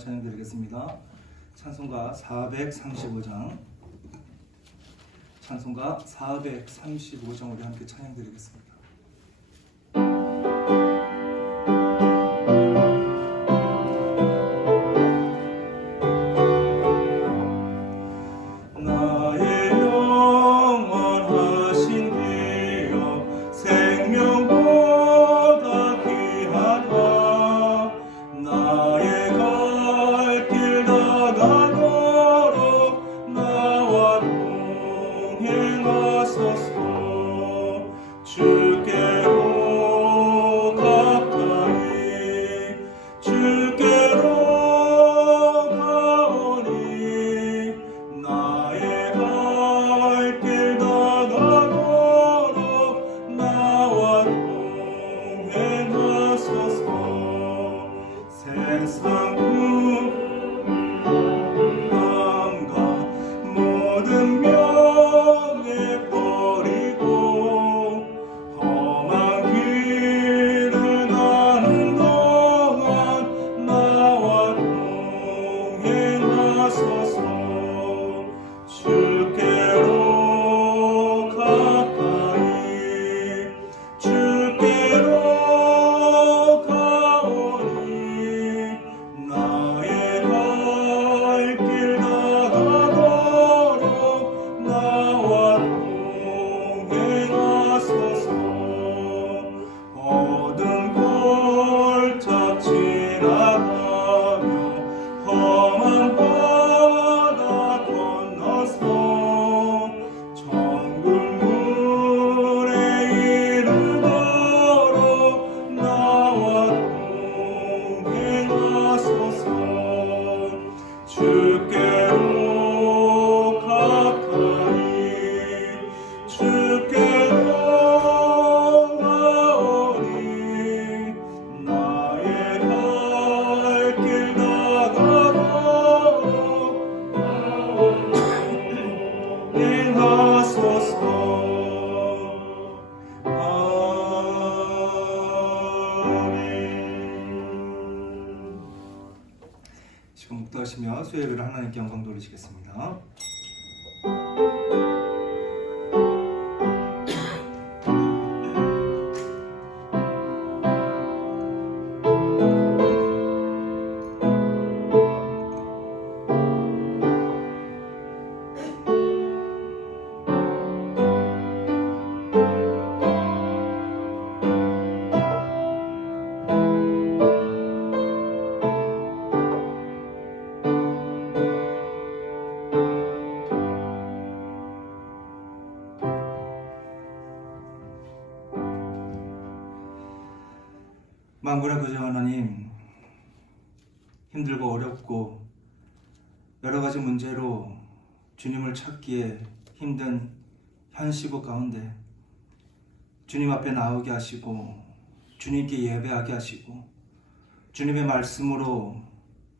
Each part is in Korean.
찬양 드리겠습니다. 찬송가 435장, 찬송가 435장 우리 함께 찬양 드리겠습니다. 지금 묵도하시며 수요예배를 하나님께 영광 돌리시겠습니다. 만군의 거저 하나님, 힘들고 어렵고 여러 가지 문제로 주님을 찾기에 힘든 현 시국 가운데 주님 앞에 나오게 하시고 주님께 예배하게 하시고 주님의 말씀으로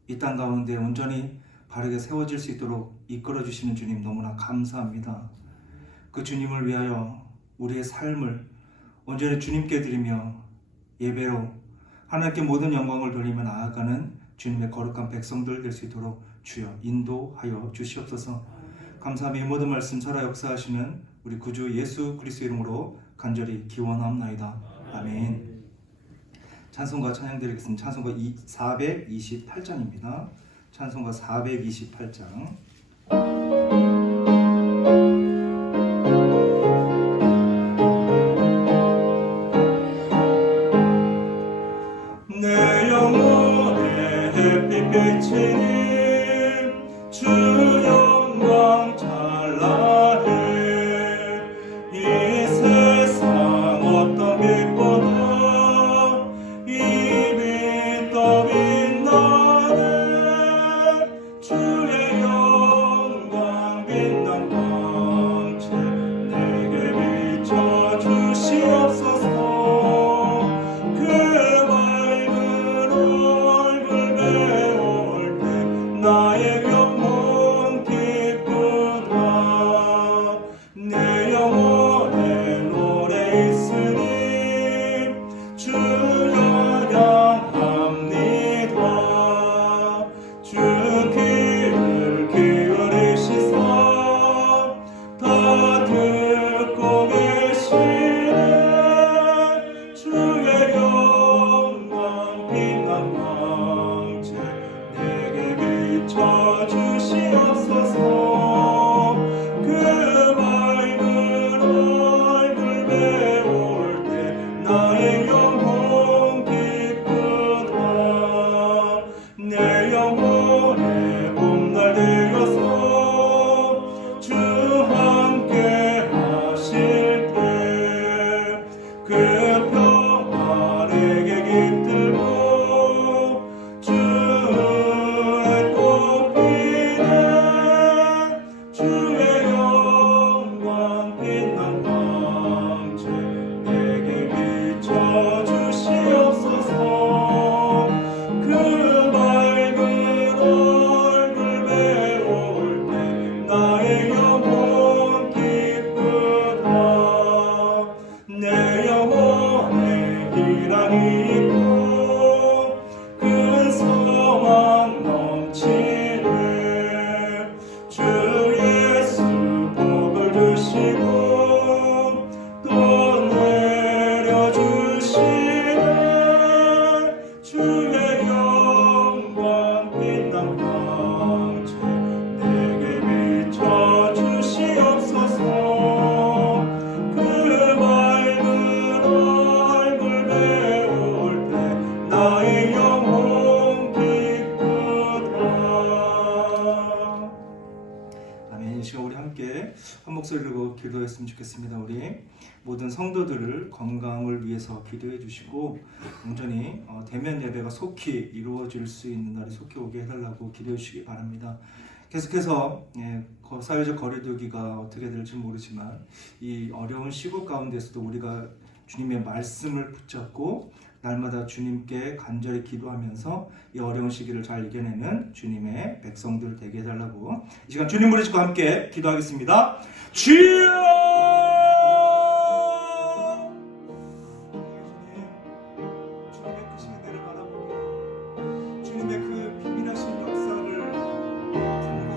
이 땅 가운데 온전히 바르게 세워질 수 있도록 이끌어 주시는 주님 너무나 감사합니다. 그 주님을 위하여 우리의 삶을 온전히 주님께 드리며 예배로 하나님께 모든 영광을 돌리며 나아가는 주님의 거룩한 백성들 될 수 있도록 주여 인도하여 주시옵소서. 감사하며 이 모든 말씀 살아 역사하시는 우리 구주 예수 그리스도 이름으로 간절히 기원합나이다. 아멘. 찬송가 찬양 드리겠습니다. 찬송가 428장입니다. 찬송가 428장. 비춰 주시옵소서. 그 맑은 얼굴 배울 때 나의 영혼 기쁘다. 내 영혼의 봄날 되어서 주 함께 하실 때 그 평안에게 깃들고 주의 꽃피네. 주의 영광 빛난 광채 내게 비춰 주시옵소서. 그 맑은 얼굴 배울 때 나의 영혼 기쁘다. 내 영혼에 희락이 있고 큰 소망 넘치네. 주 예수 복을 주시고 또 내려주시네. 주의 영광 빛난 광채 내게 비춰 주시옵소서. 그 맑은 얼굴 배울 때 나의 영혼 기쁘다. 아멘. 이 시간 우리 함께 한 목소리로 기도했으면 좋겠습니다. 우리 모든 성도들을 건강을 위해서 기도해 주시고 온전히 대면 예배가 속히 이루어질 수 있는 날이 속히 오게 해달라고 기도해 주시기 바랍니다. 계속해서 사회적 거리두기가 어떻게 될지 모르지만 이 어려운 시국 가운데서도 우리가 주님의 말씀을 붙잡고 날마다 주님께 간절히 기도하면서 이 어려운 시기를 잘 이겨내는 주님의 백성들 되게 해달라고 이 시간 주님 부르시고 함께 기도하겠습니다. 주여! 주님의 크신 은혜를 바라보고 주님의 그 비밀하신 역사를 경고합니다.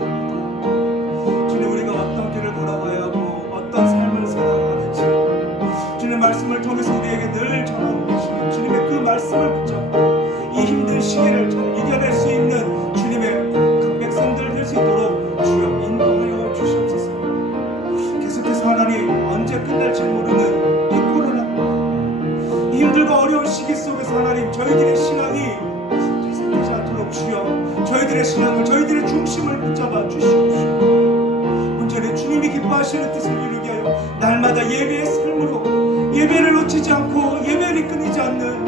주님, 우리가 어떤 길을 걸어가야 하고 어떤 삶을 살아가는지 주님의 말씀을 통해서 우리에게 늘 전하고 계시는 주님의 그 말씀을 붙잡고 이 힘든 시기를 잘 이겨낼 수 있는 주님의 백성들 될 수 있도록 주여 인도하여 주시옵소서. 계속해서 하나님, 언제 끝날지 모르는 이 코로나 이 힘들고 어려운 시기 속에서 하나님, 저희들의 신앙이 퇴색되지 않도록 주여 저희들의 신앙을, 저희들의 중심을 붙잡아 주시옵소서. 온전히 주님이 기뻐하시는 뜻을 이루게 하여 날마다 예배의 삶으로 예배를 놓치지 않고 예배를 끊이지 않는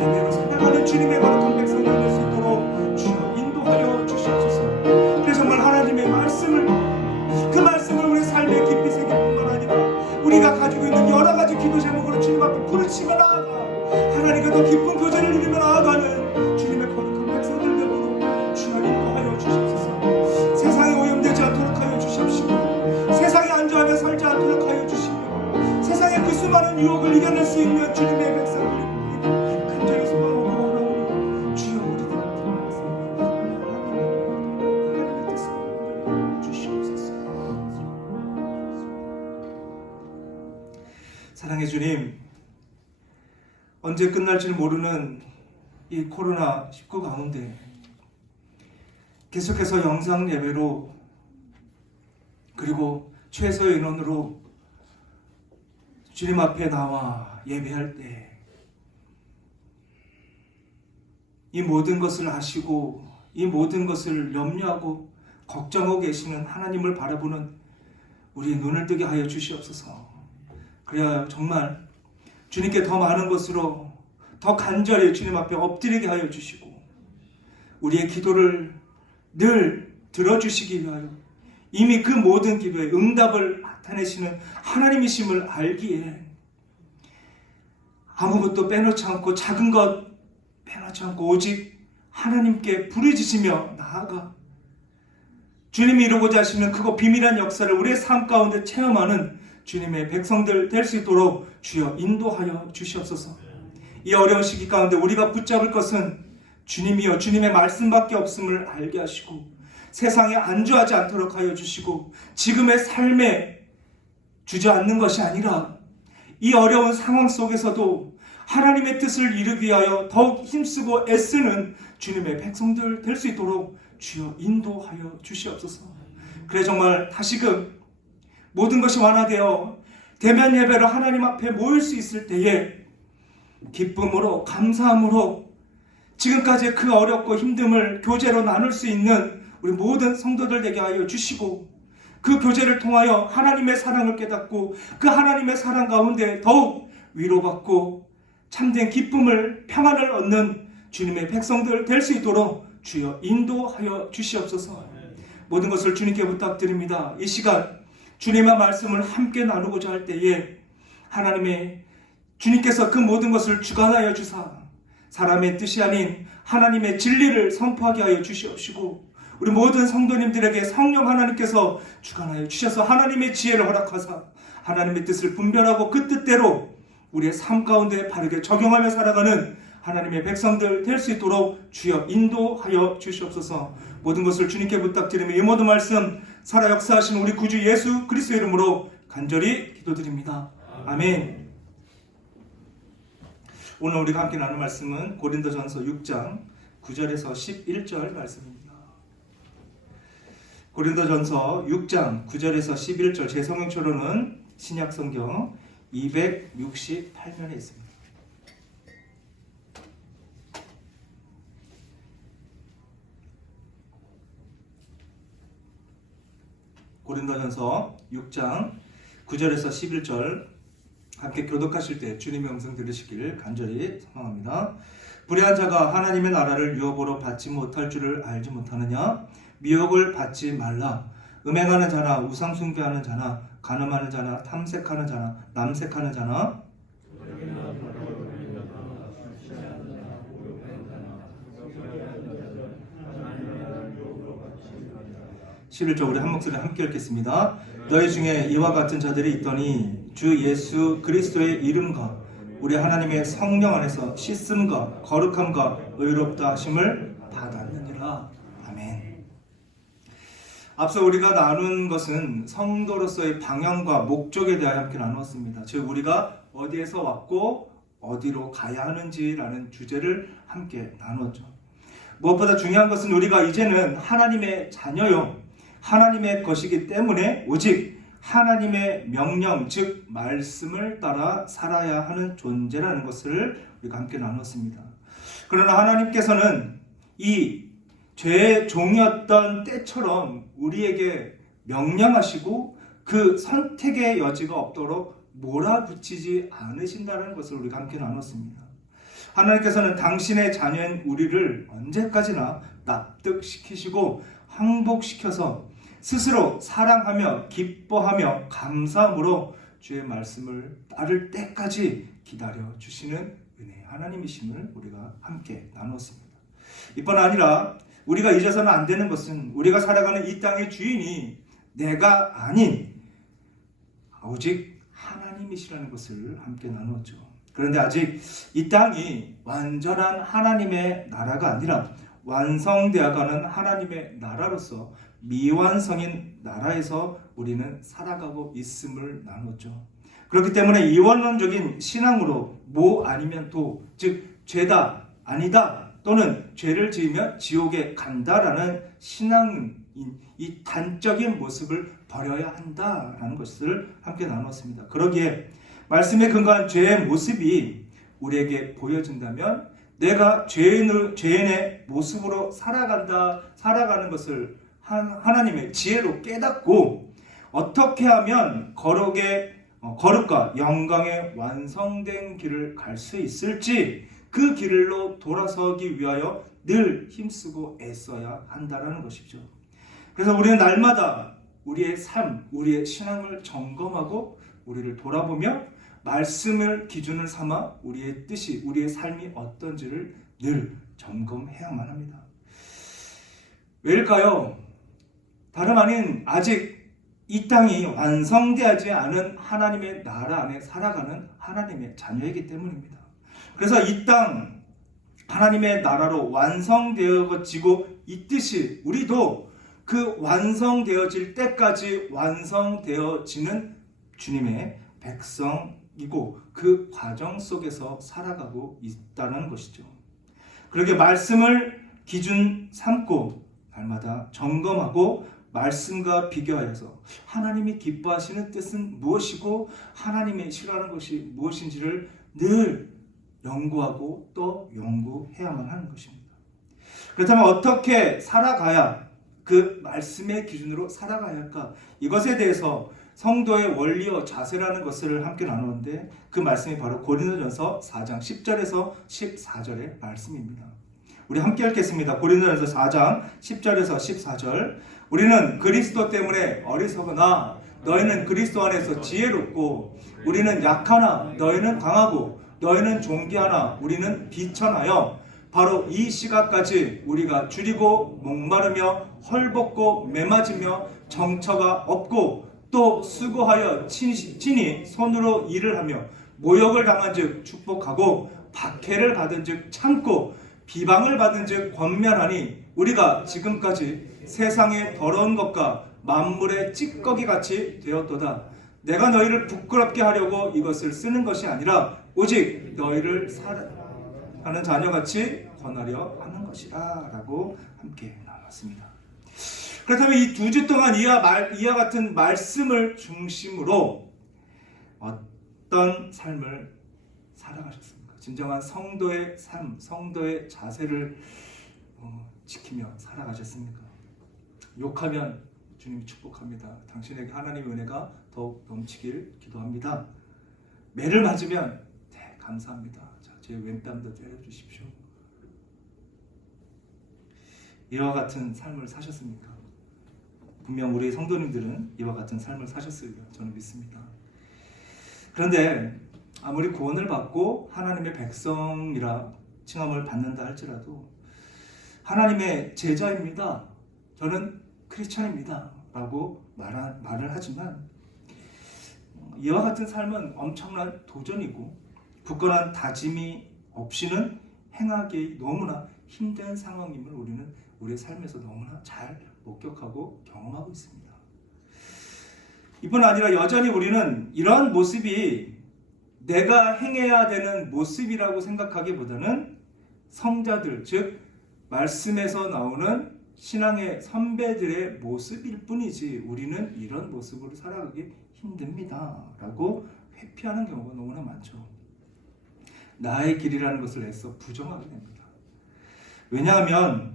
예배로 살아가는 주님의 거룩한 백성들 될 수 있도록 주여 인도하여 주시옵소서. 그래서 정말 하나님의 말씀을, 그 말씀을 우리 삶에 깊이 새길 뿐만 아니라 우리가 가지고 있는 여러 가지 기도 제목으로 주님 앞에 부르치며 나아가 하나님과 더 깊은 교제를 누리며 나아가는 주님의 거룩한 백성들 되도록 주여 인도하여 주시옵소서. 세상에 오염되지 않도록 하여 주시옵시고 세상에 안주하며 살지 않도록 하여 주시며 세상의 그 수많은 유혹을 이겨낼 수 있는 주님의 백성들이 간절히 소망하고 원하오니 주여 우리들 앞에 하나님의 뜻을 주시옵소서. 사랑의 주님, 언제 끝날지는 모르는 이 코로나19 가운데 계속해서 영상 예배로 그리고 최소의 인원으로 주님 앞에 나와 예배할 때 이 모든 것을 아시고 이 모든 것을 염려하고 걱정하고 계시는 하나님을 바라보는 우리의 눈을 뜨게 하여 주시옵소서. 그래야 정말 주님께 더 많은 것으로 더 간절히 주님 앞에 엎드리게 하여 주시고 우리의 기도를 늘 들어주시기 위하여 이미 그 모든 기도에 응답을 나타내시는 하나님이심을 알기에 아무것도 빼놓지 않고 작은 것 빼놓지 않고 오직 하나님께 부르짖으며 나아가 주님이 이루고자 하시는 그거 비밀한 역사를 우리의 삶 가운데 체험하는 주님의 백성들 될 수 있도록 주여 인도하여 주시옵소서. 이 어려운 시기 가운데 우리가 붙잡을 것은 주님이여 주님의 말씀밖에 없음을 알게 하시고 세상에 안주하지 않도록 하여 주시고 지금의 삶에 주저앉는 것이 아니라 이 어려운 상황 속에서도 하나님의 뜻을 이루기 위하여 더욱 힘쓰고 애쓰는 주님의 백성들 될 수 있도록 주여 인도하여 주시옵소서. 그래 정말 다시금 모든 것이 완화되어 대면 예배로 하나님 앞에 모일 수 있을 때에 기쁨으로 감사함으로 지금까지 그 어렵고 힘듦을 교제로 나눌 수 있는 우리 모든 성도들 되게 하여 주시고, 그 교제를 통하여 하나님의 사랑을 깨닫고 그 하나님의 사랑 가운데 더욱 위로받고 참된 기쁨을, 평안을 얻는 주님의 백성들 될 수 있도록 주여 인도하여 주시옵소서. 모든 것을 주님께 부탁드립니다. 이 시간 주님의 말씀을 함께 나누고자 할 때에 하나님의 주님께서 그 모든 것을 주관하여 주사 사람의 뜻이 아닌 하나님의 진리를 선포하게 하여 주시옵시고, 우리 모든 성도님들에게 성령 하나님께서 주관하여 주셔서 하나님의 지혜를 허락하사 하나님의 뜻을 분별하고 그 뜻대로 우리의 삶 가운데 바르게 적용하며 살아가는 하나님의 백성들 될 수 있도록 주여 인도하여 주시옵소서. 모든 것을 주님께 부탁드리며 이 모든 말씀 살아 역사하신 우리 구주 예수 그리스도의 이름으로 간절히 기도드립니다. 아멘. 오늘 우리가 함께 나눌 말씀은 고린도전서 6장 9절에서 11절 말씀입니다. 고린도전서 6장 9절에서 11절, 제 성경초로는 신약성경 268면에 있습니다. 고린도전서 6장 9절에서 11절 함께 교독하실 때 주님의 음성 들으시길 간절히 소망합니다. 불의한 자가 하나님의 나라를 유업으로 받지 못할 줄을 알지 못하느냐? 미혹을 받지 말라. 음행하는 자나 우상 숭배하는 자나 간음하는 자나 탐색하는 자나 남색하는 자나 11절 우리 한 목소리 함께 읽겠습니다. 너희 중에 이와 같은 자들이 있더니 주 예수 그리스도의 이름과 우리 하나님의 성령 안에서 씻음과 거룩함과 의롭다 하심을 받았느니라. 아멘. 앞서 우리가 나눈 것은 성도로서의 방향과 목적에 대하여 함께 나누었습니다. 즉 우리가 어디에서 왔고 어디로 가야 하는지라는 주제를 함께 나누었죠. 무엇보다 중요한 것은 우리가 이제는 하나님의 자녀요, 하나님의 것이기 때문에 오직 하나님의 명령, 즉 말씀을 따라 살아야 하는 존재라는 것을 우리가 함께 나눴습니다. 그러나 하나님께서는 이 죄의 종이었던 때처럼 우리에게 명령하시고 그 선택의 여지가 없도록 몰아붙이지 않으신다는 것을 우리가 함께 나눴습니다. 하나님께서는 당신의 자녀인 우리를 언제까지나 납득시키시고 항복시켜서 스스로 사랑하며 기뻐하며 감사함으로 주의 말씀을 따를 때까지 기다려주시는 은혜의 하나님이심을 우리가 함께 나눴습니다. 이뿐 아니라 우리가 잊어서는 안 되는 것은 우리가 살아가는 이 땅의 주인이 내가 아닌 오직 하나님이시라는 것을 함께 나누었죠. 그런데 아직 이 땅이 완전한 하나님의 나라가 아니라 완성되어가는 하나님의 나라로서 미완성인 나라에서 우리는 살아가고 있음을 나눴죠. 그렇기 때문에 이원론적인 신앙으로 뭐 아니면 도, 즉 죄다 아니다 또는 죄를 지으면 지옥에 간다라는 신앙인 이 단적인 모습을 버려야 한다라는 것을 함께 나눴습니다. 그러기에 말씀에 근거한 죄의 모습이 우리에게 보여진다면 내가 죄인의 모습으로 살아가는 것을 하나님의 지혜로 깨닫고 어떻게 하면 거룩과 영광의 완성된 길을 갈 수 있을지 그 길로 돌아서기 위하여 늘 힘쓰고 애써야 한다는 것이죠. 그래서 우리는 날마다 우리의 삶, 우리의 신앙을 점검하고 우리를 돌아보며 말씀을 기준을 삼아 우리의 뜻이, 우리의 삶이 어떤지를 늘 점검해야만 합니다. 왜일까요? 다름 아닌 아직 이 땅이 완성되지 않은 하나님의 나라 안에 살아가는 하나님의 자녀이기 때문입니다. 그래서 이 땅 하나님의 나라로 완성되어지고 있듯이 우리도 그 완성되어질 때까지 완성되어지는 주님의 백성 이고 그 과정 속에서 살아가고 있다는 것이죠. 그러게 말씀을 기준 삼고 날마다 점검하고 말씀과 비교하여서 하나님이 기뻐하시는 뜻은 무엇이고 하나님이 싫어하는 것이 무엇인지를 늘 연구하고 또 연구해야만 하는 것입니다. 그렇다면 어떻게 살아가야 그 말씀의 기준으로 살아가야 할까? 이것에 대해서 성도의 원리와 자세라는 것을 함께 나누는데 그 말씀이 바로 고린도전서 4장 10절에서 14절의 말씀입니다. 우리 함께 읽겠습니다. 고린도전서 4장 10절에서 14절. 우리는 그리스도 때문에 어리석으나 너희는 그리스도 안에서 지혜롭고 우리는 약하나 너희는 강하고 너희는 존귀하나 우리는 비천하여 바로 이 시각까지 우리가 줄이고 목마르며 헐벗고 매맞으며 정처가 없고 또 수고하여 친히 손으로 일을 하며 모욕을 당한 즉 축복하고 박해를 받은 즉 참고 비방을 받은 즉 권면하니 우리가 지금까지 세상의 더러운 것과 만물의 찌꺼기같이 되었도다. 내가 너희를 부끄럽게 하려고 이것을 쓰는 것이 아니라 오직 너희를 사랑하는 자녀같이 권하려 하는 것이라 라고 함께 나눴습니다. 그렇다면 이 2주 동안 이와 같은 말씀을 중심으로 어떤 삶을 살아가셨습니까? 진정한 성도의 삶, 성도의 자세를 지키며 살아가셨습니까? 욕하면 주님이 축복합니다. 당신에게 하나님의 은혜가 더욱 넘치길 기도합니다. 매를 맞으면 네, 감사합니다. 자, 제 왼뺨도 때려주십시오. 이와 같은 삶을 사셨습니까? 분명 우리 성도님들은 이와 같은 삶을 사셨으리라 저는 믿습니다. 그런데 아무리 구원을 받고 하나님의 백성이라 칭함을 받는다 할지라도 하나님의 제자입니다. 저는 크리스찬입니다. 라고 말을 하지만 이와 같은 삶은 엄청난 도전이고 굳건한 다짐이 없이는 행하기 너무나 힘든 상황임을 우리는 우리의 삶에서 너무나 잘 목격하고 경험하고 있습니다. 이뿐 아니라 여전히 우리는 이러한 모습이 내가 행해야 되는 모습이라고 생각하기보다는 성자들, 즉 말씀에서 나오는 신앙의 선배들의 모습일 뿐이지 우리는 이런 모습으로 살아가기 힘듭니다 라고 회피하는 경우가 너무나 많죠. 나의 길이라는 것을 애써 부정하게 됩니다. 왜냐하면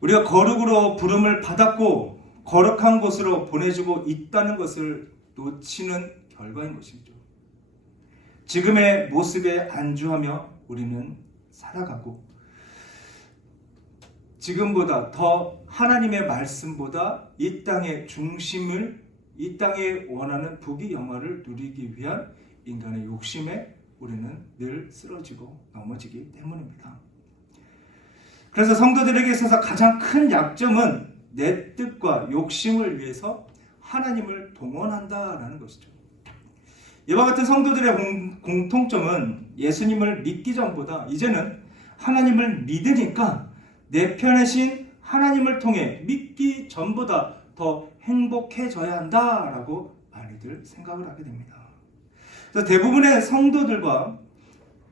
우리가 거룩으로 부름을 받았고 거룩한 곳으로 보내주고 있다는 것을 놓치는 결과인 것이죠. 지금의 모습에 안주하며 우리는 살아가고 지금보다 더 하나님의 말씀보다 이 땅의 중심을 이 땅에 원하는 부귀 영화를 누리기 위한 인간의 욕심에 우리는 늘 쓰러지고 넘어지기 때문입니다. 그래서 성도들에게 있어서 가장 큰 약점은 내 뜻과 욕심을 위해서 하나님을 동원한다라는 것이죠. 이와 같은 성도들의 공통점은 예수님을 믿기 전보다 이제는 하나님을 믿으니까 내 편이신 하나님을 통해 믿기 전보다 더 행복해져야 한다라고 많이들 생각을 하게 됩니다. 그래서 대부분의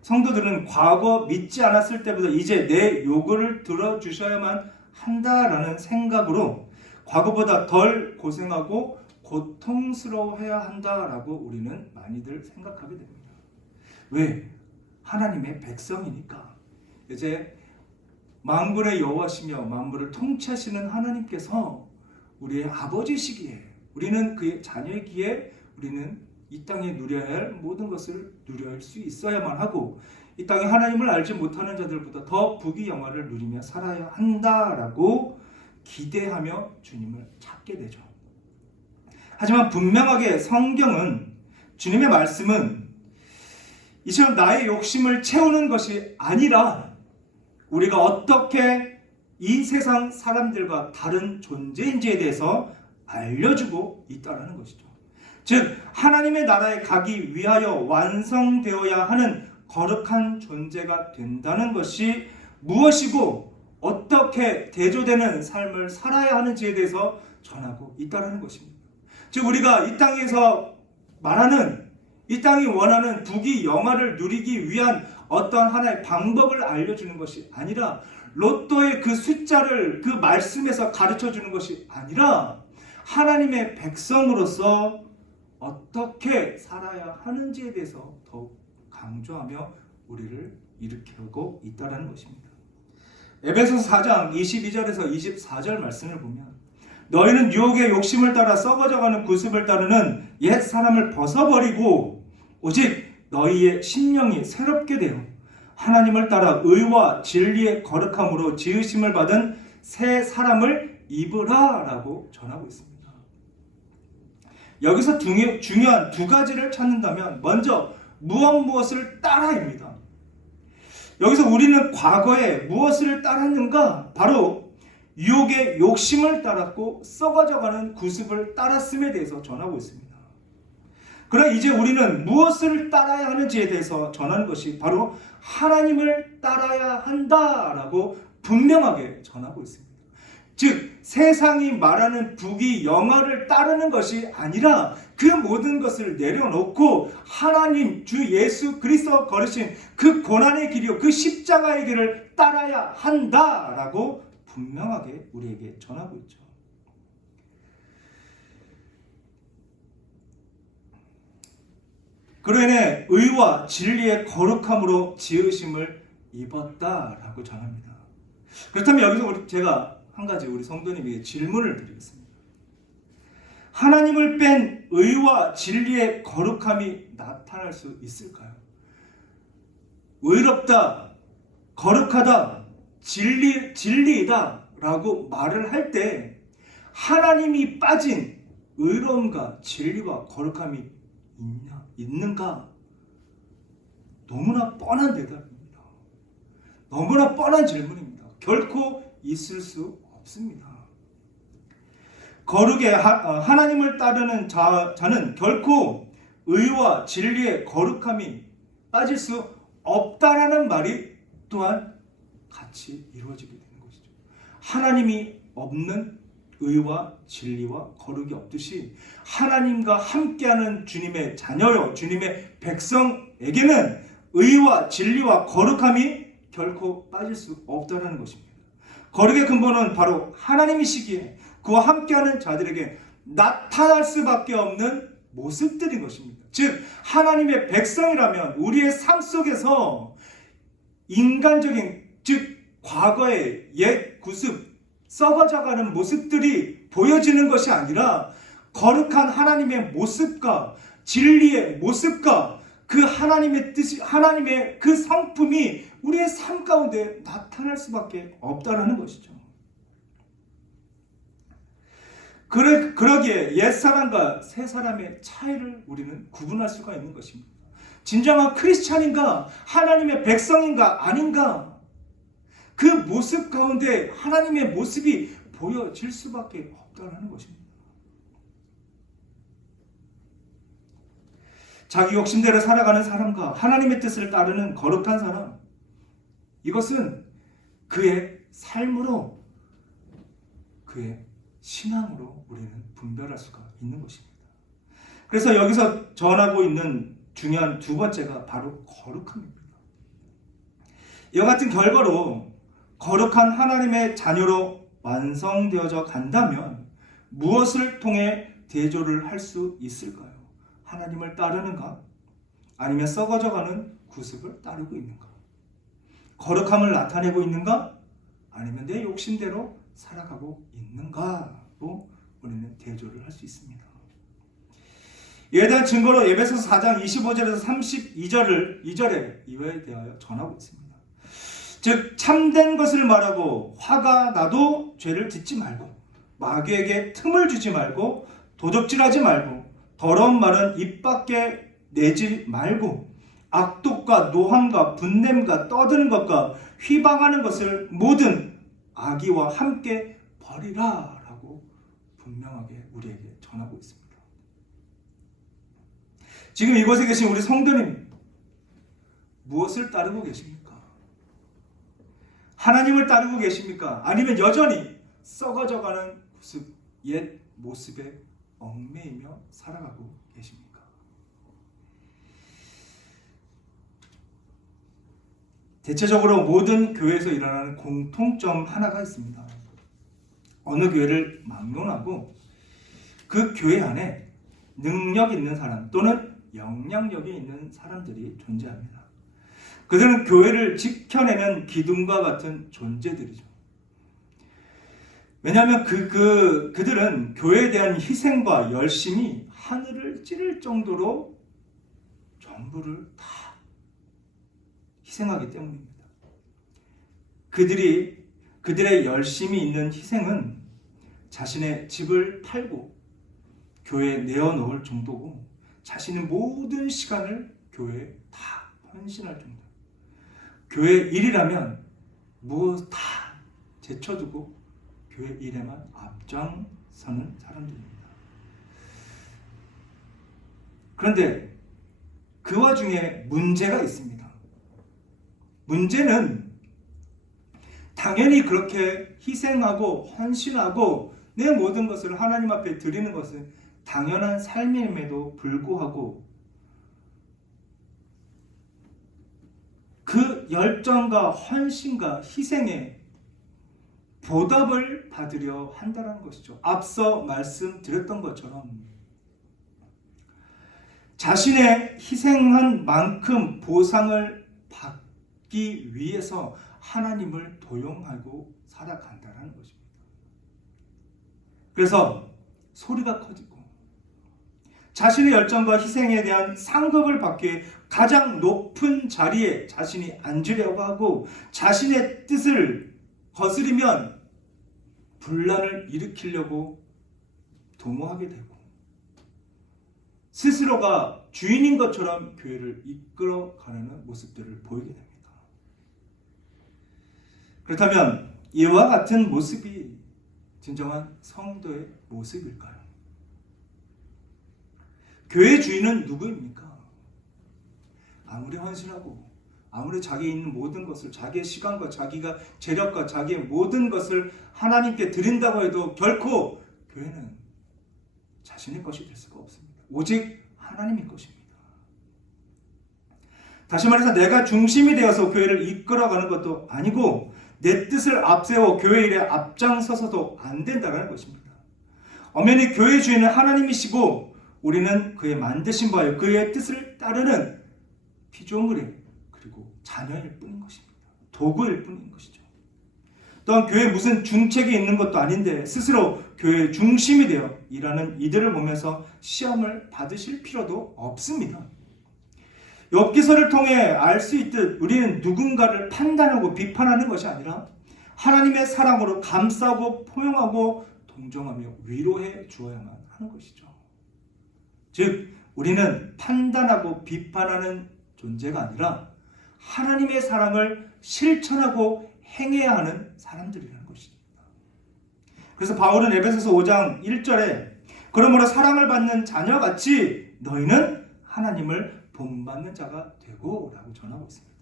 성도들은 과거 믿지 않았을 때보다 이제 내 요구를 들어주셔야만 한다라는 생각으로 과거보다 덜 고생하고 고통스러워해야 한다라고 우리는 많이들 생각하게 됩니다. 왜? 하나님의 백성이니까. 이제 만군의 여호와시며 만물을 통치하시는 하나님께서 우리의 아버지시기에 우리는 그의 자녀이기에 우리는 이 땅에 누려야 할 모든 것을 누릴 수 있어야만 하고 이 땅에 하나님을 알지 못하는 자들보다 더 부귀 영화를 누리며 살아야 한다라고 기대하며 주님을 찾게 되죠. 하지만 분명하게 성경은 주님의 말씀은 이처럼 나의 욕심을 채우는 것이 아니라 우리가 어떻게 이 세상 사람들과 다른 존재인지에 대해서 알려주고 있다는 것이죠. 즉 하나님의 나라에 가기 위하여 완성되어야 하는 거룩한 존재가 된다는 것이 무엇이고 어떻게 대조되는 삶을 살아야 하는지에 대해서 전하고 있다는 것입니다. 즉 우리가 이 땅에서 말하는 이 땅이 원하는 부귀 영화를 누리기 위한 어떤 하나의 방법을 알려주는 것이 아니라, 로또의 그 숫자를 그 말씀에서 가르쳐 주는 것이 아니라, 하나님의 백성으로서 어떻게 살아야 하는지에 대해서 더욱 강조하며 우리를 일으키고 있다는 것입니다. 에베소서 4장 22절에서 24절 말씀을 보면, 너희는 유혹의 욕심을 따라 썩어져가는 구습을 따르는 옛 사람을 벗어버리고 오직 너희의 심령이 새롭게 되어 하나님을 따라 의와 진리의 거룩함으로 지으심을 받은 새 사람을 입으라 라고 전하고 있습니다. 여기서 중요한 두 가지를 찾는다면, 먼저 무엇을 따라입니다. 여기서 우리는 과거에 무엇을 따랐는가? 바로 유혹의 욕심을 따랐고 썩어져가는 구습을 따랐음에 대해서 전하고 있습니다. 그러나 이제 우리는 무엇을 따라야 하는지에 대해서 전하는 것이 바로 하나님을 따라야 한다라고 분명하게 전하고 있습니다. 즉 세상이 말하는 부귀 영화를 따르는 것이 아니라 그 모든 것을 내려놓고 하나님 주 예수 그리스도가 걸으신 그 고난의 길이요 그 십자가의 길을 따라야 한다라고 분명하게 우리에게 전하고 있죠. 그로 인해 의와 진리의 거룩함으로 지으심을 입었다라고 전합니다. 그렇다면 여기서 제가 한 가지 우리 성도님에게 질문을 드리겠습니다. 하나님을 뺀 의와 진리의 거룩함이 나타날 수 있을까요? 의롭다, 거룩하다, 진리이다 라고 말을 할 때 하나님이 빠진 의로움과 진리와 거룩함이 있는가? 너무나 뻔한 대답입니다. 너무나 뻔한 질문입니다. 결코 있을 수 없습니다. 거룩의 하나님을 따르는 자는 결코 의와 진리의 거룩함이 빠질 수 없다라는 말이 또한 같이 이루어지게 되는 것이죠. 하나님이 없는 의와 진리와 거룩이 없듯이 하나님과 함께하는 주님의 자녀요 주님의 백성에게는 의와 진리와 거룩함이 결코 빠질 수 없다는 것입니다. 거룩의 근본은 바로 하나님이시기에 그와 함께하는 자들에게 나타날 수밖에 없는 모습들인 것입니다. 즉 하나님의 백성이라면 우리의 삶 속에서 인간적인 즉 과거의 옛 구습 썩어져가는 모습들이 보여지는 것이 아니라 거룩한 하나님의 모습과 진리의 모습과 그 하나님의 뜻이 하나님의 그 성품이 우리의 삶 가운데 나타날 수밖에 없다는 것이죠. 그러기에 옛사람과 새사람의 차이를 우리는 구분할 수가 있는 것입니다. 진정한 크리스찬인가 하나님의 백성인가 아닌가 그 모습 가운데 하나님의 모습이 보여질 수밖에 없다는 것입니다. 자기 욕심대로 살아가는 사람과 하나님의 뜻을 따르는 거룩한 사람, 이것은 그의 삶으로 그의 신앙으로 우리는 분별할 수가 있는 것입니다. 그래서 여기서 전하고 있는 중요한 두 번째가 바로 거룩함입니다. 이와 같은 결과로 거룩한 하나님의 자녀로 완성되어져 간다면 무엇을 통해 대조를 할 수 있을까요? 하나님을 따르는가? 아니면 썩어져가는 구습을 따르고 있는가? 거룩함을 나타내고 있는가? 아니면 내 욕심대로 살아가고 있는가로 우리는 대조를 할 수 있습니다. 이에 대한 증거로 에베소서 4장 25절에서 32절에 이에 대하여 전하고 있습니다. 즉 참된 것을 말하고 화가 나도 죄를 짓지 말고 마귀에게 틈을 주지 말고 도적질하지 말고 더러운 말은 입 밖에 내지 말고 악독과 노함과 분냄과 떠드는 것과 휘방하는 것을 모든 악의와 함께 버리라 라고 분명하게 우리에게 전하고 있습니다. 지금 이곳에 계신 우리 성도님 무엇을 따르고 계십니까? 하나님을 따르고 계십니까? 아니면 여전히 썩어져가는 옛 모습에 얽매이며 살아가고 계십니까? 대체적으로 모든 교회에서 일어나는 공통점 하나가 있습니다. 어느 교회를 막론하고 그 교회 안에 능력 있는 사람 또는 영향력이 있는 사람들이 존재합니다. 그들은 교회를 지켜내는 기둥과 같은 존재들이죠. 왜냐하면 그들은 교회에 대한 희생과 열심이 하늘을 찌를 정도로 전부를 다 희생하기 때문입니다. 그들의 열심이 있는 희생은 자신의 집을 팔고 교회에 내어놓을 정도고 자신의 모든 시간을 교회에 다 헌신할 정도. 교회 일이라면 무엇 다 제쳐두고 교회 일에만 앞장서는 사람들입니다. 그런데 그 와중에 문제가 있습니다. 문제는 당연히 그렇게 희생하고 헌신하고 내 모든 것을 하나님 앞에 드리는 것은 당연한 삶임에도 불구하고 그 열정과 헌신과 희생에 보답을 받으려 한다는 것이죠. 앞서 말씀드렸던 것처럼 자신의 희생한 만큼 보상을 받기 위해서 하나님을 도용하고 살아간다는 것입니다. 그래서 소리가 커지고 자신의 열정과 희생에 대한 상급을 받기 위해 가장 높은 자리에 자신이 앉으려고 하고 자신의 뜻을 거스리면 분란을 일으키려고 도모하게 되고 스스로가 주인인 것처럼 교회를 이끌어가려는 모습들을 보이게 됩니다. 그렇다면 이와 같은 모습이 진정한 성도의 모습일까요? 교회 주인은 누구입니까? 아무리 헌신하고 아무리 자기에 있는 모든 것을 자기의 시간과 자기가 재력과 자기의 모든 것을 하나님께 드린다고 해도 결코 교회는 자신의 것이 될 수가 없습니다. 오직 하나님의 것입니다. 다시 말해서 내가 중심이 되어서 교회를 이끌어가는 것도 아니고 내 뜻을 앞세워 교회 일에 앞장서서도 안 된다는 것입니다. 엄연히 교회 주인은 하나님이시고 우리는 그의 만드신 바요 그의 뜻을 따르는 피조물의 그리고 자녀일 뿐인 것입니다. 도구일 뿐인 것이죠. 또한 교회에 무슨 중책이 있는 것도 아닌데 스스로 교회의 중심이 되어 일하는 이들을 보면서 시험을 받으실 필요도 없습니다. 욥기서를 통해 알 수 있듯 우리는 누군가를 판단하고 비판하는 것이 아니라 하나님의 사랑으로 감싸고 포용하고 동정하며 위로해 주어야만 하는 것이죠. 즉 우리는 판단하고 비판하는 존재가 아니라 하나님의 사랑을 실천하고 행해야 하는 사람들이라는 것입니다. 그래서 바울은 에베소서 5장 1절에 그러므로 사랑을 받는 자녀같이 너희는 하나님을 본받는 자가 되고 라고 전하고 있습니다.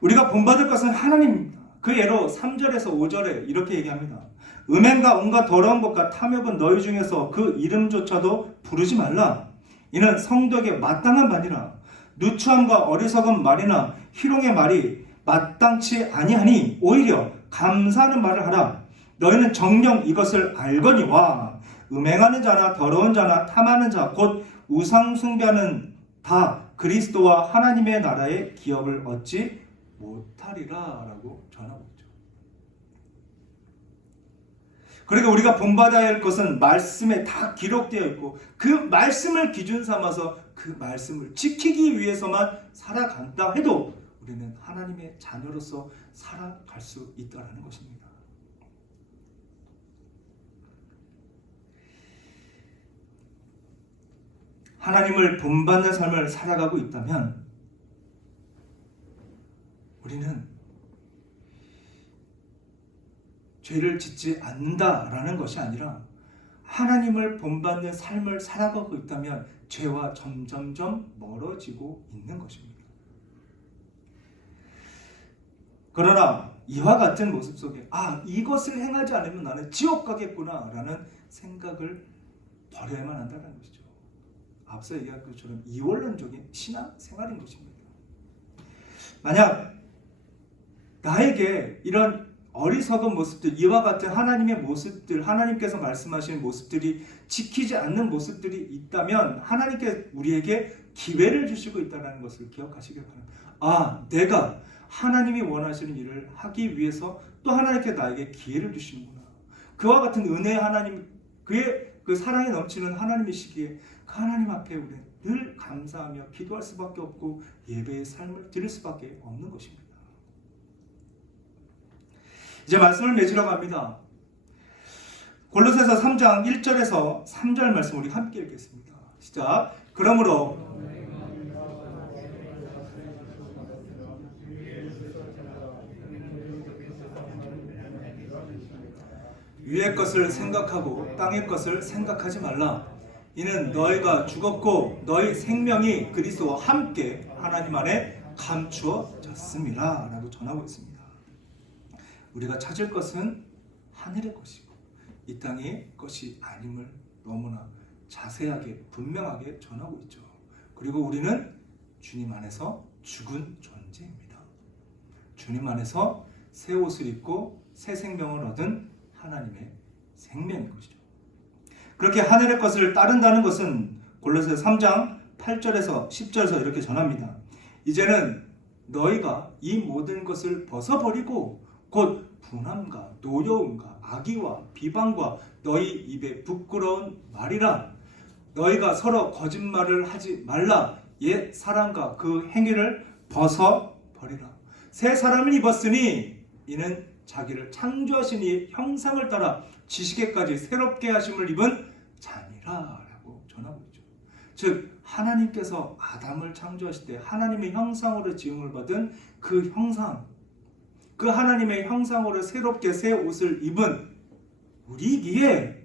우리가 본받을 것은 하나님입니다. 그 예로 3절에서 5절에 이렇게 얘기합니다. 음행과 온갖 더러운 것과 탐욕은 너희 중에서 그 이름조차도 부르지 말라. 이는 성도에게 마땅한 바니라. 누추함과 어리석은 말이나 희롱의 말이 마땅치 아니하니 오히려 감사하는 말을 하라. 너희는 정녕 이것을 알거니와 음행하는 자나 더러운 자나 탐하는 자 곧 우상 숭배하는 다 그리스도와 하나님의 나라의 기업을 얻지 못하리라 라고 전하고 있죠. 그러니까 우리가 본받아야 할 것은 말씀에 다 기록되어 있고 그 말씀을 기준 삼아서 그 말씀을 지키기 위해서만 살아간다 해도 우리는 하나님의 자녀로서 살아갈 수 있다는 것입니다. 하나님을 본받는 삶을 살아가고 있다면 우리는 죄를 짓지 않는다라는 것이 아니라 하나님을 본받는 삶을 살아가고 있다면 죄와 점점점 멀어지고 있는 것입니다. 그러나 이와 같은 모습 속에 이것을 행하지 않으면 나는 지옥 가겠구나 라는 생각을 버려야만 한다는 것이죠. 앞서 얘기한 것처럼 이원론적인 신앙 생활인 것입니다. 만약 나에게 이런 어리석은 모습들, 이와 같은 하나님의 모습들, 하나님께서 말씀하시는 모습들이 지키지 않는 모습들이 있다면 하나님께 우리에게 기회를 주시고 있다는 것을 기억하시길 바랍니다. 내가 하나님이 원하시는 일을 하기 위해서 또 하나님께 나에게 기회를 주시는구나. 그와 같은 은혜의 하나님, 그의 그 사랑이 넘치는 하나님이시기에 그 하나님 앞에 우리는 늘 감사하며 기도할 수밖에 없고 예배의 삶을 드릴 수밖에 없는 것입니다. 이제 말씀을 맺으러 갑니다. 골로새서 3장 1절에서 3절 말씀 우리 함께 읽겠습니다. 시작. 그러므로 위의 것을 생각하고 땅의 것을 생각하지 말라. 이는 너희가 죽었고 너희 생명이 그리스도와 함께 하나님 안에 감추어졌음이라 라고 전하고 있습니다. 우리가 찾을 것은 하늘의 것이고 이 땅의 것이 아님을 너무나 자세하게 분명하게 전하고 있죠. 그리고 우리는 주님 안에서 죽은 존재입니다. 주님 안에서 새 옷을 입고 새 생명을 얻은 하나님의 생명인 것이죠. 그렇게 하늘의 것을 따른다는 것은 골로새서 3장 8절에서 10절에서 이렇게 전합니다. 이제는 너희가 이 모든 것을 벗어버리고 곧 분함과 노여움과 악의와 비방과 너희 입에 부끄러운 말이라. 너희가 서로 거짓말을 하지 말라. 옛 사람과 그 행위를 벗어버리라. 새 사람을 입었으니 이는 자기를 창조하신 이 형상을 따라 지식에까지 새롭게 하심을 입은 자니라 라고 전하고 있죠. 즉 하나님께서 아담을 창조하실 때 하나님의 형상으로 지음을 받은 그 형상, 그 하나님의 형상으로 새롭게 새 옷을 입은 우리이기에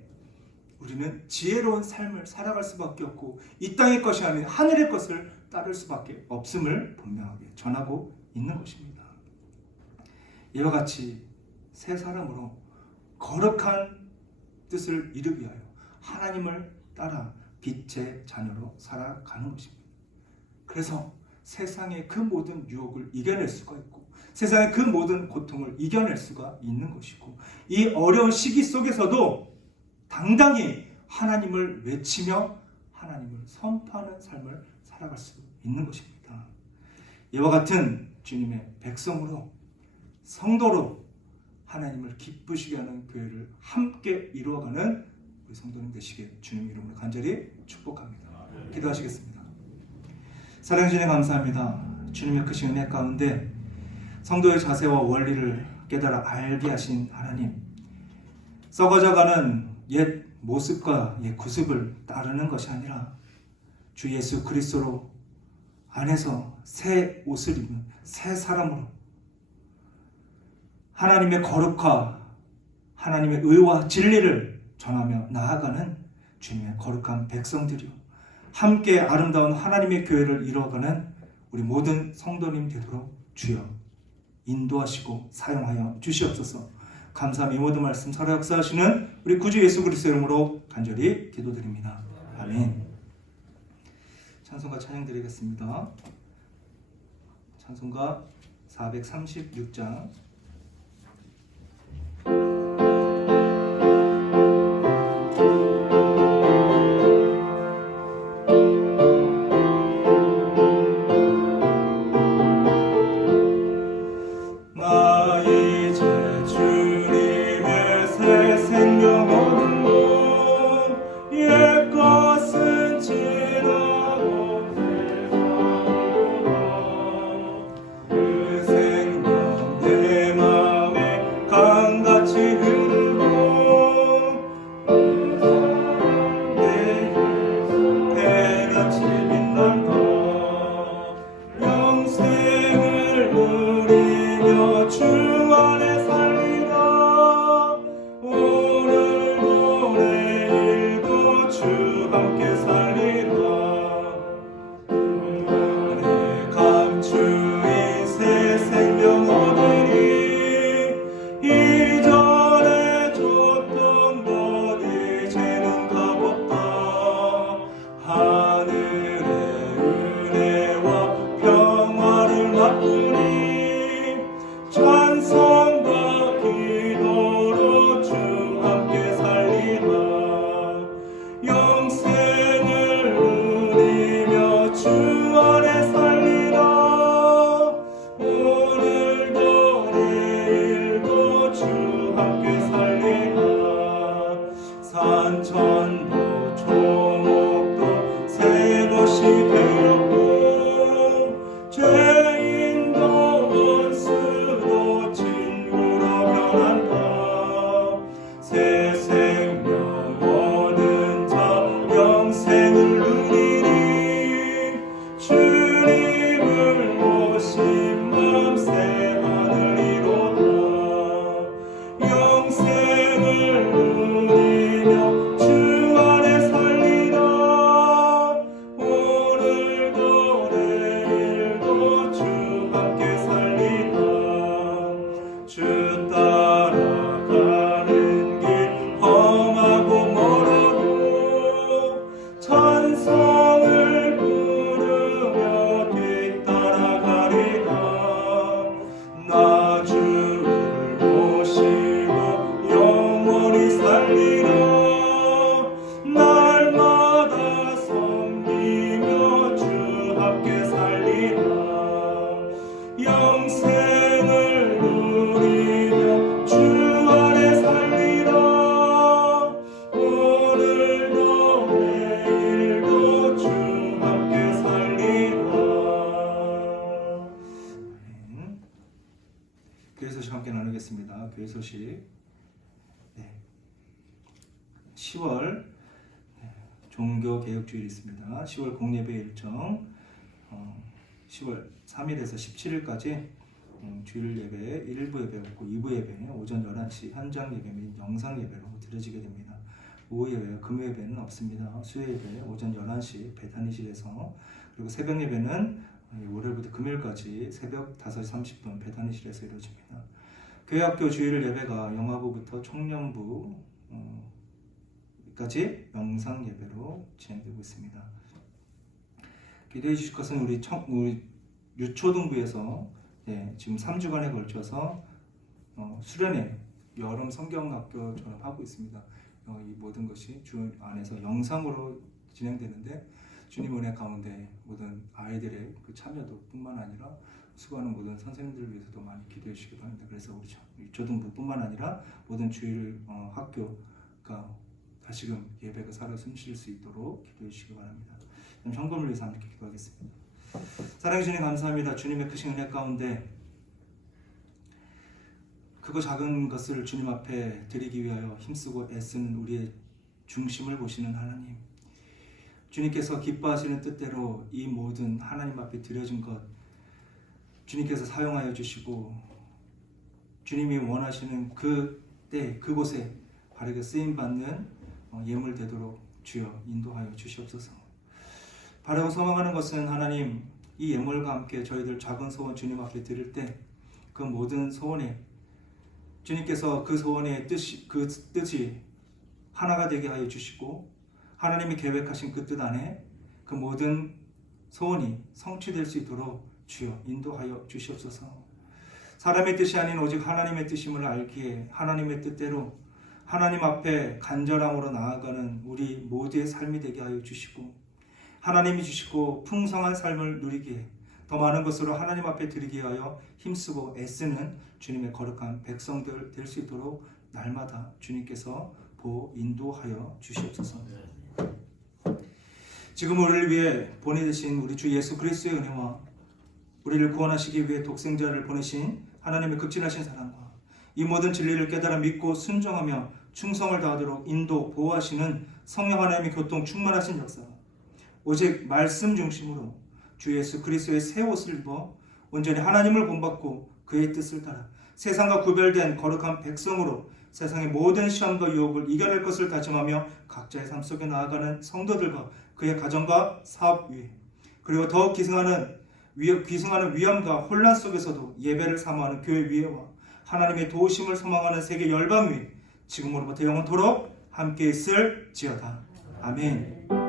우리는 지혜로운 삶을 살아갈 수밖에 없고 이 땅의 것이 아닌 하늘의 것을 따를 수밖에 없음을 분명하게 전하고 있는 것입니다. 이와 같이 새 사람으로 거룩한 뜻을 이루기 위하여 하나님을 따라 빛의 자녀로 살아가는 것입니다. 그래서 세상의 그 모든 유혹을 이겨낼 수가 있고 세상의 그 모든 고통을 이겨낼 수가 있는 것이고 이 어려운 시기 속에서도 당당히 하나님을 외치며 하나님을 선포하는 삶을 살아갈 수 있는 것입니다. 이와 같은 주님의 백성으로 성도로 하나님을 기쁘시게 하는 교회를 함께 이루어가는 우리 성도님 되시게 주님 이름으로 간절히 축복합니다. 기도하시겠습니다. 사랑해 주님 감사합니다. 주님의 크신 은혜 가운데 성도의 자세와 원리를 깨달아 알게 하신 하나님, 썩어져가는 옛 모습과 옛 구습을 따르는 것이 아니라 주 예수 그리스도로 안에서 새 옷을 입는 새 사람으로 하나님의 거룩과 하나님의 의와 진리를 전하며 나아가는 주님의 거룩한 백성들이요 함께 아름다운 하나님의 교회를 이루어가는 우리 모든 성도님 되도록 주여 인도하시고 사용하여 주시옵소서. 감사함 이 모든 말씀 살아 역사하시는 우리 구주 예수 그리스도 이름으로 간절히 기도드립니다. 아멘. 찬송가 찬양 드리겠습니다. 찬송가 436장 내 10월 종교개혁주일이 있습니다. 10월 공예배 일정 10월 3일에서 17일까지 주일 예배 1부 예배였고 2부 예배 오전 11시 현장 예배 및 영상 예배로 드려지게 됩니다. 오후 예배, 금요 예배는 없습니다. 수요 예배 오전 11시 베타니실에서, 그리고 새벽 예배는 월요일부터 금요일까지 새벽 5시 30분 베타니실에서 이루어집니다. 교회학교 주일 예배가 영화부부터 청년부까지 영상 예배로 진행되고 있습니다. 기도해 주실 것은 우리 유초등부에서 지금 3주간에 걸쳐서 수련회 여름 성경학교 졸업하고 있습니다. 이 모든 것이 주 안에서 영상으로 진행되는데 주님 은혜 가운데 모든 아이들의 그 참여도 뿐만 아니라 수고하는 모든 선생님들을 위해서도 많이 기도해 주시기 바랍니다. 그래서 우리 유초등부뿐만 아니라 모든 주일 학교가 다시금 예배가 살아 숨쉴 수 있도록 기도해 주시기 바랍니다. 현금을 위해서 함께 기도하겠습니다. 사랑해 주님 감사합니다. 주님의 크신 은혜 가운데 크고 작은 것을 주님 앞에 드리기 위하여 힘쓰고 애쓰는 우리의 중심을 보시는 하나님, 주님께서 기뻐하시는 뜻대로 이 모든 하나님 앞에 드려진 것 주님께서 사용하여 주시고 주님이 원하시는 그때 그곳에 바르게 쓰임받는 예물 되도록 주여 인도하여 주시옵소서. 바라고 소망하는 것은 하나님, 이 예물과 함께 저희들 작은 소원 주님 앞에 드릴 때 그 모든 소원에 주님께서 그 소원의 뜻이 하나가 되게 하여 주시고 하나님이 계획하신 그 뜻 안에 그 모든 소원이 성취될 수 있도록 주여 인도하여 주시옵소서. 사람의 뜻이 아닌 오직 하나님의 뜻임을 알기에 하나님의 뜻대로 하나님 앞에 간절함으로 나아가는 우리 모두의 삶이 되게 하여 주시고 하나님이 주시고 풍성한 삶을 누리기에 더 많은 것으로 하나님 앞에 드리기 위하여 힘쓰고 애쓰는 주님의 거룩한 백성들 될 수 있도록 날마다 주님께서 인도하여 주시옵소서. 지금 우리를 위해 보내주신 우리 주 예수 그리스도의 은혜와 우리를 구원하시기 위해 독생자를 보내신 하나님의 극진하신 사랑과 이 모든 진리를 깨달아 믿고 순종하며 충성을 다하도록 인도 보호하시는 성령 하나님의 교통 충만하신 역사, 오직 말씀 중심으로 주 예수 그리스도의 새 옷을 입어 온전히 하나님을 본받고 그의 뜻을 따라 세상과 구별된 거룩한 백성으로 세상의 모든 시험과 유혹을 이겨낼 것을 다짐하며 각자의 삶 속에 나아가는 성도들과 그의 가정과 사업 위에, 그리고 더욱 기승하는 위험과 혼란 속에서도 예배를 사모하는 교회 위에와 하나님의 도우심을 소망하는 세계 열방 위에 지금으로부터 영원토록 함께 있을지어다. 아멘.